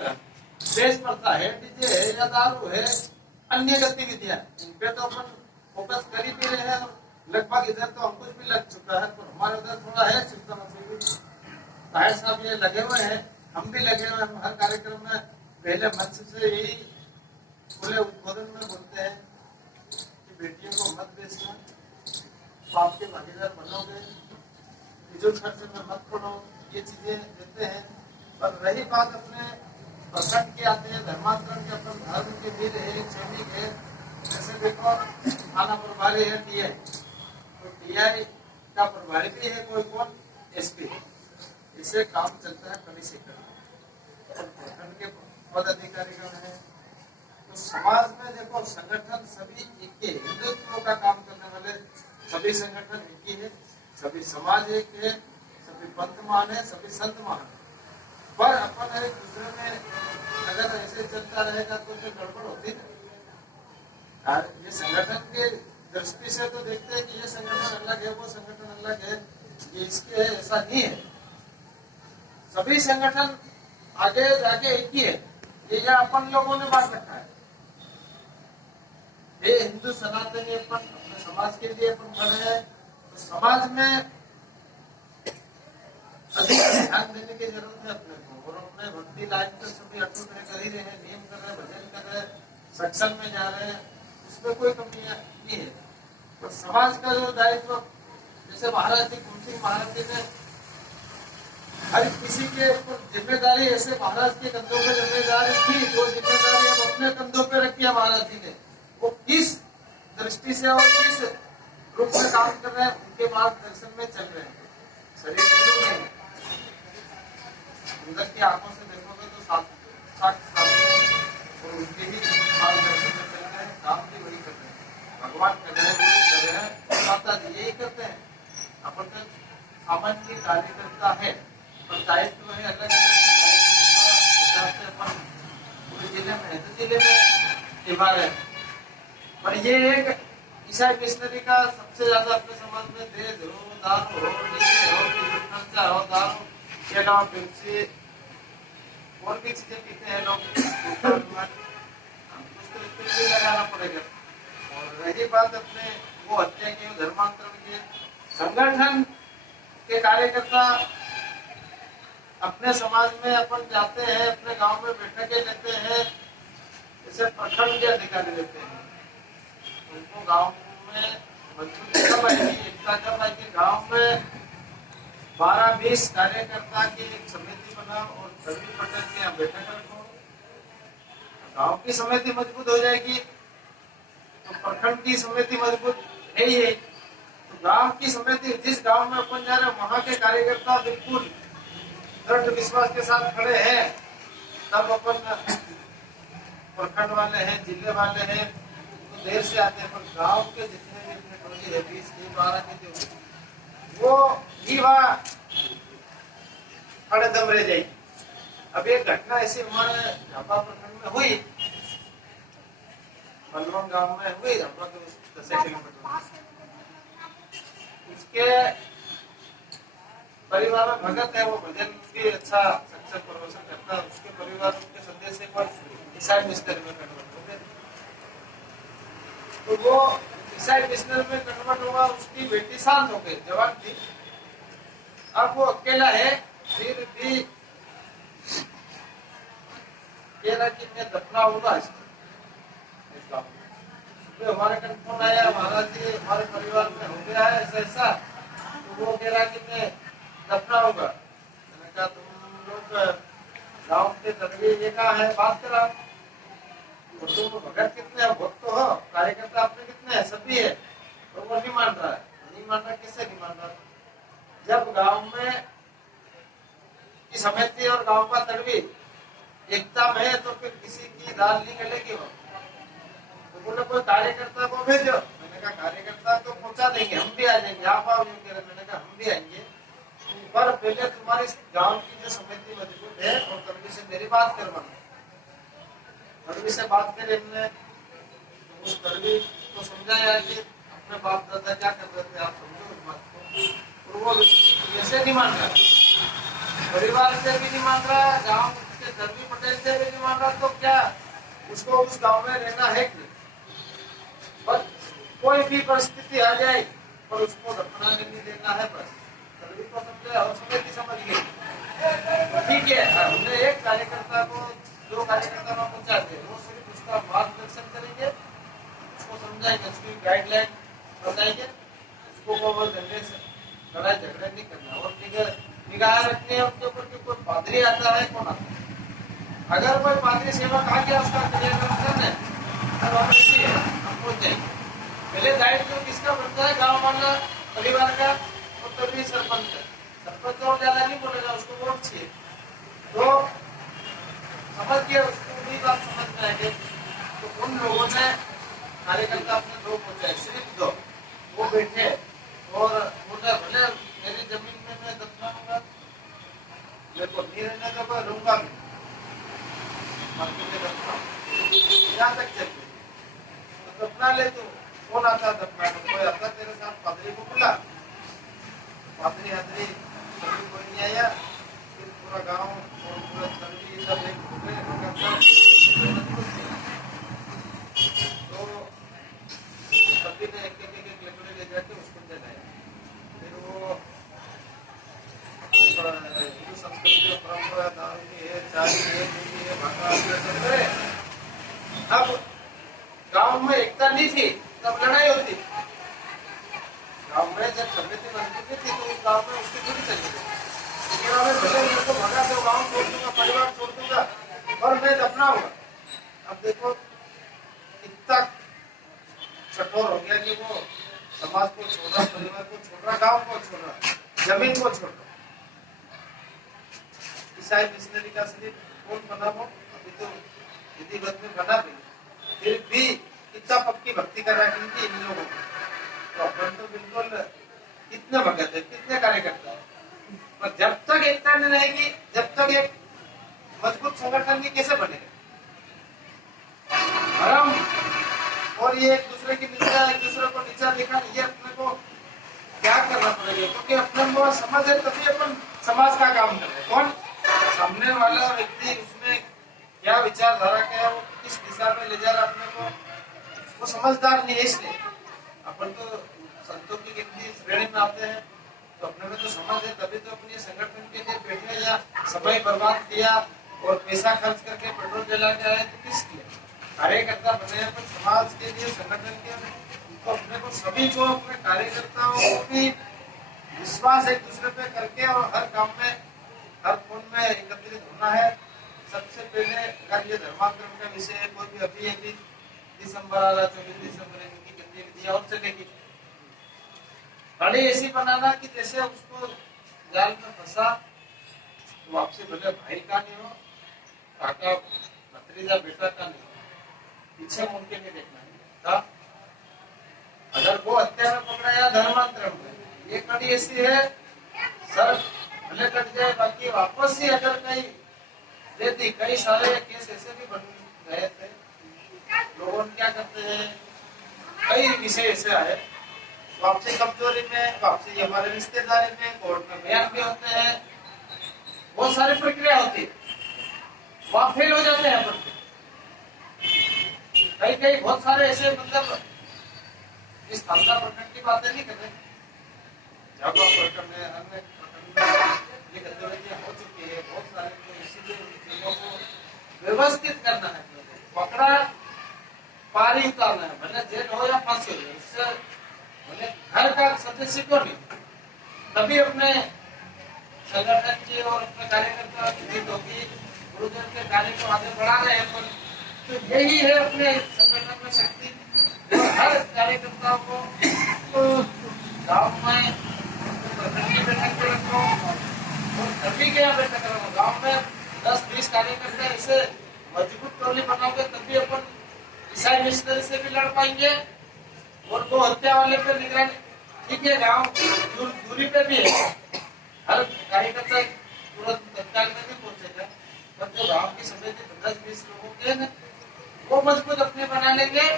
Base पड़ता है, DJ है या दारू है, अन्य गतिविधियां, इन पे तो अपन फोकस कर ही रहे हैं। लगभग इधर तो हम कुछ भी लग चुका है, पर हमारे उधर थोड़ा है सिस्टम अभी। साहिर साहब ये लगे हुए हैं, हम भी लगे हुए हैं। हर कार्यक्रम में पहले मंच से यही खुले उद्बोधन में बोलते हैं कि बेटियों को मत बेचना, बाप के भागीदार बनोगे, फिजूल खर्च में मत पड़ो, ये चीजें देते हैं। पर रही बात अपने प्रखंड के आते हैं, धर्मांतरण के, अपन धर्म के वीर है, सैनिक है। जैसे देखो थाना प्रभारी है टीआई, तो टीआई का प्रभारी भी है कोई कौन, एसपी। इससे काम चलता है कड़ी से कड़ी। प्रखंड के पदाधिकारीगण है, तो समाज में देखो संगठन सभी एक ही, हिंदुत्व का काम करने वाले सभी संगठन एक ही है, सभी समाज एक है, सभी पंथ मान है, सभी संत मान है। पर अपन एक दूसरे में अगर ऐसे चलता रहेगा तो जो गड़बड़ होती है। ये संगठन के दृष्टि से तो देखते हैं कि ये संगठन अलग है, वो संगठन अलग है, ये इसके है, ऐसा नहीं है। सभी संगठन आगे जाके एक ही है। ये अपन लोगों ने बांट रखा है। ये हिंदू सनातनी अपन अपने समाज के लिए अपन खड़े हैं, तो समाज में अधिक ध्यान देने की जरूरत है अपने को। और अपने भक्ति लाइन पर सभी अटूट कर ही रहे हैं, नियम कर रहे हैं, भजन कर रहे हैं, सत्संग में जा रहे हैं, उसमें कोई कमियां नहीं है। तो समाज का जो दायित्व, जैसे महाराज जी कुंभ सिंह महाराज जी ने हर किसी के ऊपर जिम्मेदारी, ऐसे महाराज के कंधों पर जिम्मेदारी थी, जो जिम्मेदारी अब अपने कंधों पे रखी है महाराज जी ने, वो किस दृष्टि से और किस रूप में काम कर रहे हैं, उनके मार्गदर्शन में चल रहे हैं। शरीर में नहीं, अंदर की आंखों से देखोगे तो साथ और उनके ही मार्गदर्शन में चल रहे हैं, काम भी वही कर रहे हैं, भगवान कर रहे हैं, गुरु कर रहे हैं, माता जी यही करते हैं। अपन तो सामान्य कार्यकर्ता है, पर दायित्व है अलग अलग हिसाब से अपन पूरे जिले में है तो जिले में निभा रहे हैं। पर ये एक ईसाई मिशनरी का सबसे ज्यादा अपने समाज में देश हो, दारू हो, डीजे हो, खर्चा हो, दारू के अलावा पेप्सी और भी चीजें पीते हैं लोग, हमको तो इस पर लगाना पड़ेगा। और रही बात अपने वो हत्या के, धर्मांतरण के, संगठन के कार्यकर्ता अपने समाज में अपन जाते हैं, अपने गांव में बैठकें लेते हैं, जैसे प्रखंड के अधिकारी लेते हैं, उनको गांव में मजबूती कब आएगी, एकता कब आएगी। गांव में 12-20 कार्यकर्ता की एक समिति बनाओ और सभी प्रखंड के यहाँ बैठक रखो, गांव की समिति मजबूत हो जाएगी, तो प्रखंड की समिति मजबूत है ही है। तो गांव की समिति, जिस गांव में अपन जा रहे हैं वहां के कार्यकर्ता बिल्कुल दृढ़ विश्वास के साथ खड़े हैं, तब अपन प्रखंड वाले हैं, जिले वाले हैं, तो देर से आते हैं। पर गांव के जितने भी अपने टोली है, 20-12 के जो, वो ही वहां खड़े दम रह जाएगी। अब एक घटना ऐसी हमारे झापा प्रखंड में हुई, बलवन गांव में हुई, झापा तो 10 किलोमीटर, उसके परिवार में भगत है, वो भजन भी अच्छा सक्सेस प्रमोशन करता है, उसके परिवार के सदस्य को ईसाई मिशनरी में कन्वर्ट हो गए। तो वो ईसाई मिशनरी में कन्वर्ट हुआ, उसकी बेटी शांत हो गई, जवान थी, अब वो अकेला है, फिर भी कह रहा कि मैं दफना होगा इस गाँव में। तो हमारे कन फोन आया, महाराज जी हमारे परिवार में हो गया है ऐसा ऐसा, तो वो कह रहा कि मैं दफना होगा। मैंने कहा तुम लोग गाँव के तड़वी ये कहा है, बात करा, तुम भगत कितने हो, भक्त तो हो, कार्यकर्ता अपने कितने हैं, सभी है, तो वो नहीं मान रहा है। नहीं मान रहा, किससे नहीं मान रहा? जब गांव में की समिति और गांव का तड़वी एकता में है, तो फिर किसी की दाल नहीं गलेगी। वो तो बोले कोई कार्यकर्ता को भेजो। मैंने कहा कार्यकर्ता तो पहुंचा देंगे, हम भी आ जाएंगे, आप आओ। मैंने कहा हम भी आएंगे, पर पहले तुम्हारी गांव की जो समिति मजबूत है और तड़वी से मेरी बात करवाना। तड़वी से बात करें हमने, तो उस तड़वी को समझाया कि अपने बाप दादा क्या कर रहे थे, आप समझो उस बात को। और वो वैसे नहीं मान रहा, परिवार से भी नहीं मान रहा, गाँव उसके धर्मी पटेल से भी नहीं मान रहा तो क्या उसको उस गांव में रहना है कि नहीं। बस कोई भी परिस्थिति आ जाए और उसको दफनाने नहीं देना है, बस तभी तो समझे और समिति समझ गई तो ठीक है। हमने एक कार्यकर्ता को, दो कार्यकर्ता को पहुंचाते हैं, वो सिर्फ उसका मार्गदर्शन करेंगे, उसको समझाएंगे, उसकी गाइडलाइन बताएंगे, उसको वो झगड़े से लड़ाई झगड़े नहीं करना और निगाह रखनी है उसके ऊपर कि कोई पादरी आता है कौन आता है। अगर कोई पादरी सेवक आ गया उसका क्रियाक्रम करना है तब हम ऐसी है हम पहुंच जाएंगे। पहले दायित्व किसका बनता है, गाँव वाला परिवार का, और तभी सरपंच का। सरपंच और ज्यादा नहीं बोलेगा, उसको वोट चाहिए तो समझ गया, उसको भी बात समझ में आएगी। तो उन लोगों ने कार्यकर्ता अपने दो पहुंचाए, सिर्फ दो, वो बैठे और बोले भले मेरी जमीन में मैं दफनाऊंगा, मेरे को नहीं रहने का कोई रहूंगा भी, यहाँ तक चल गई। तो दफना ले तो कौन आता दफना, कोई आता तेरे साथ, पादरी को बुला, पादरी हादरी कभी कोई नहीं आया, फिर पूरा गांव और पूरा सर्वी सब एक हो गए, तो सभी ने एक एक लकड़ी ले जाके उसको जलाया। फिर वो हिंदू संस्कृति और परंपरा दारू की है, चाय की है, दूधी है, भाटा है। अब गांव में एकता नहीं थी तब लड़ाई होती, गांव में जब समिति बनती थी तो उस गांव में उसकी थोड़ी चली गई, भले मेरे को भगा दो, गांव छोड़ दूंगा, परिवार छोड़ दूंगा और मैं दफनाऊंगा। अब देखो इतना कठोर हो गया कि वो समाज को छोड़ रहा, परिवार को छोड़ रहा, गांव को छोड़ रहा, जमीन को छोड़ रहा। ईसाई मिशनरी का शरीर कौन बना हो, अभी तो विधिवत में बना भी, फिर भी इतना पक्की भक्ति कर रखी थी इन लोगों को, तो अपन तो बिल्कुल कितने भगत है, कितने कार्यकर्ता है। पर जब तक एकता नहीं रहेगी, जब तक एक मजबूत संगठन नहीं कैसे बनेगा। धर्म और ये एक दूसरे की निंदा, एक दूसरे को नीचा दिखाना, ये अपने को क्या करना पड़ेगा, क्योंकि अपने को समझ है तभी अपन समाज का काम करें। कौन सामने वाला व्यक्ति, उसमें क्या विचारधारा क्या है, वो किस दिशा में ले जा रहा अपने को, वो समझदार नहीं है। इसलिए अपन तो संतों की गिनती श्रेणी में आते हैं, तो अपने में तो समझ है, तभी तो अपने संगठन के लिए बैठे या समय बर्बाद किया और पैसा खर्च करके पेट्रोल जला के आए, तो किस लिए कार्यकर्ता बने अपन समाज के लिए, संगठन के लिए। तो अपने को सभी को, अपने कार्यकर्ताओं को भी विश्वास एक दूसरे पे करके और हर काम में, हर फोन में एकत्रित होना है। सबसे पहले अगर ये धर्मांतरण का विषय है, कोई भी अभी दिसंबर आ रहा, 24 दिसंबर इनकी गतिविधियां और चलेगी। गाड़ी ऐसी बनाना कि जैसे उसको जाल में फंसा तो आपसे भले भाई का नहीं हो, काका भतीजा बेटा का नहीं हो, पीछे मुड़ के नहीं देखना है। अगर वो हत्या में पकड़ा या धर्मांतरण में, ये कड़ी ऐसी है सर भले कट जाए, बाकी वापस ही अगर कहीं देती। कई सारे केस ऐसे भी बन गए थे, लोगों क्या करते हैं, कई विषय ऐसे आए, वापसी कमजोरी में, वापसी हमारे रिश्तेदारी में, कोर्ट में बयान भी होते हैं, बहुत सारी प्रक्रिया होती है, वहां फेल हो जाते हैं। कई कई बहुत सारे ऐसे, मतलब इस खालसा प्रखंड की बातें नहीं कर रहे, जागो प्रखंड में, अन्य ये गतिविधियां हो चुकी है बहुत सारे, तो इसीलिए चीजों को व्यवस्थित करना है, पकड़ा पारी उतारना है, भले जेल हो या फांसी हो, इससे भले घर का सदस्य क्यों नहीं, तभी अपने संगठन की और अपने कार्यकर्ता की जीत होगी, गुरुजन के कार्य को आगे बढ़ा रहे हैं। तो यही है अपने संगठन में शक्ति, हर कार्यकर्ताओं को गाँव में बैठक रखो और सभी के यहाँ बैठक रखो। गाँव में 10-20 कार्यकर्ता ऐसे मजबूत टोली बनाओगे तभी अपन ईसाई मिशनरी से भी लड़ पाएंगे और वो हत्या वाले पे निगरानी। ठीक है, गाँव दूरी पे भी है, हर कार्यकर्ता तुरंत तत्काल में नहीं पहुंचेगा, पर जो गाँव की समिति 10-20 लोगों के है वो मजबूत अपने बना लेंगे।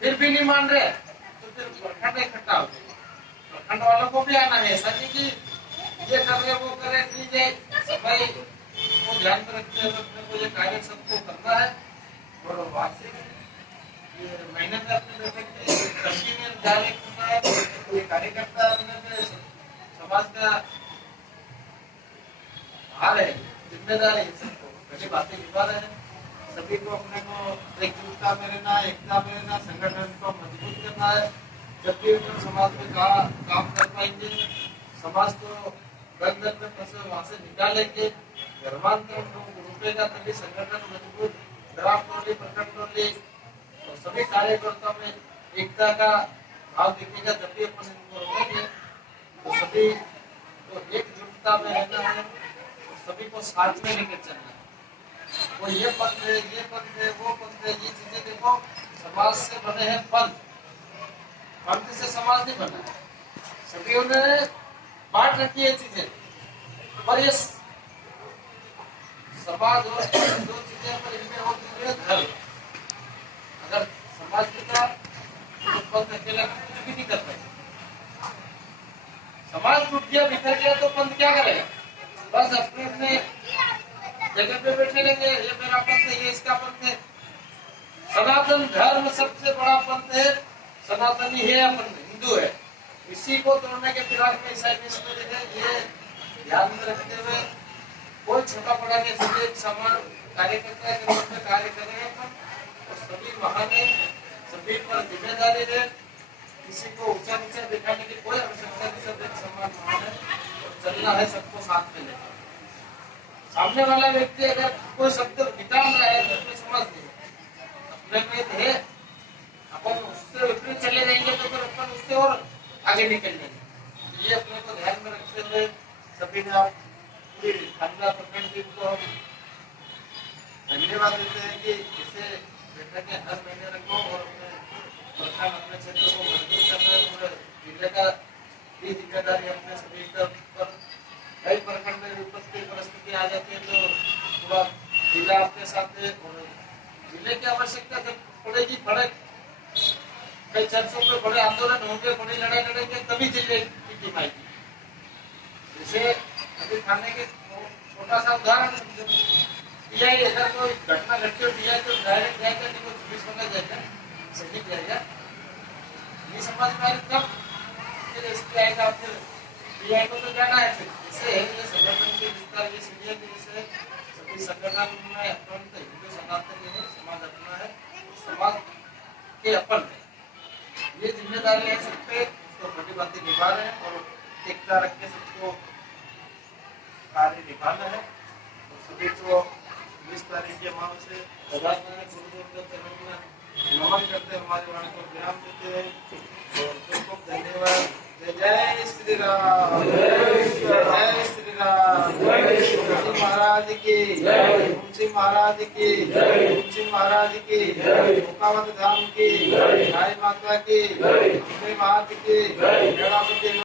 फिर भी नहीं मान रहे तो फिर प्रखंड इकट्ठा हो गए, प्रखंड वालों को भी आना है, ऐसा नहीं कि ये कर रहे वो करे, भाई वो ध्यान में रखते हुए अपने को ये कार्य सबको करना है। और वार्षिक ये महीने में अपने बैठक की कंटिन्यूअस जारी करना है। ये कार्यकर्ता अपने समाज का हाल है, जिम्मेदारी है, सबको बड़ी बातें निभा रहे हैं। सभी को अपने को एकजुटता में रहना, एकता में रहना, संगठन को मजबूत करना है। जब भी हम समाज में काम कर पाएंगे, समाज को बंधन में फंसे वहां से निकालेंगे, धर्मांतरण रुकेगा, तभी संगठन मजबूत, ग्राम टोली, प्रखंड टोली और सभी कार्यकर्ताओं में एकता का भाव दिखेगा। जब भी अपन इनको रोकेंगे तो सभी को एकजुटता में रहना है, तो सभी को साथ में लेकर चलना है। वो ये पंथ है, ये पंथ है, वो पंथ है, ये चीजें देखो समाज से बने हैं पंथ, पंथ से समाज नहीं बना है। सभी ने बांट रखी है चीजें, पर ये समाज और दो चीजें पर इनमें और दूसरे धर्म। अगर समाज पिता तो पंथ अकेला कुछ भी नहीं कर पाएगा। समाज टूट गया, बिखर गया तो पंथ क्या करेगा? बस अपने अपने जगह पे बैठे रहेंगे, ये मेरा पंथ है, ये इसका पंथ है। सनातन धर्म सबसे बड़ा पंथ है, सनातनी है, अपन हिंदू है। इसी को तोड़ने के फिराक में ईसाई में ये ध्यान में रखते हुए कोई छोटा बड़ा नहीं, सभी एक समान कार्यकर्ता के रूप में कार्य कर रहे हैं और सभी महान है, सभी पर जिम्मेदारी है। किसी को ऊंचा नीचा दिखाने की कोई आवश्यकता नहीं, सब एक समान महान है और चलना है सबको साथ में लेकर। सामने वाला व्यक्ति अगर कोई शब्द निकाल रहा है तो उसमें समझ नहीं, अपने में है, अपन उससे विपरीत चले जाएंगे तो फिर अपन उससे और आगे निकल जाएंगे। ये अपने को ध्यान में रखते हुए सभी ने आप पूरी खंडा प्रखंड टीम को हम धन्यवाद देते हैं कि इसे बैठकें हर महीने रखो और अपने प्रखंड अपने क्षेत्र को मजबूत करना है। पूरे जिले का भी जिम्मेदारी अपने सभी पर कई प्रखंड में विपत्ति की परिस्थिति आ जाती है तो पूरा जिला अपने साथ है और जिले की आवश्यकता जब पड़ेगी, बड़े कई चर्चों पे बड़े आंदोलन होंगे, बड़ी लड़ाई लड़ेंगे, तभी जिले की टीम आएगी। जैसे अभी थाने के छोटा सा उदाहरण, टीआई अगर कोई घटना घटती हो टीआई तो डायरेक्ट जाएगा, नहीं कोई पुलिस वाला जाएगा, सैनिक जाएगा, ये समझ में आए तब फिर इसकी आएगा, फिर टीआई को तो जाना है। फिर जैसे है ये संगठन के विस्तार ये सीढ़ियां की जैसे सभी संगठन में अपन हिंदू सनातन है, समाज अपना है, समाज के अपन है, ये जिम्मेदारी है सब पे, उसको बड़ी बातें निभा रहे हैं और एकता रख के सबको कार्य निभाना है। और सभी को 20 तारीख के मांग से नमन करते हमारे वाणी को विराम देते हैं और खूब धन्यवाद। जय श्री राम, जय श्री राम, तुलसी महाराज की जय, तुलसी महाराज की जय, तुलसी महाराज की जय, मुकावत धाम की जय, गाय माता की जय, मात की जय।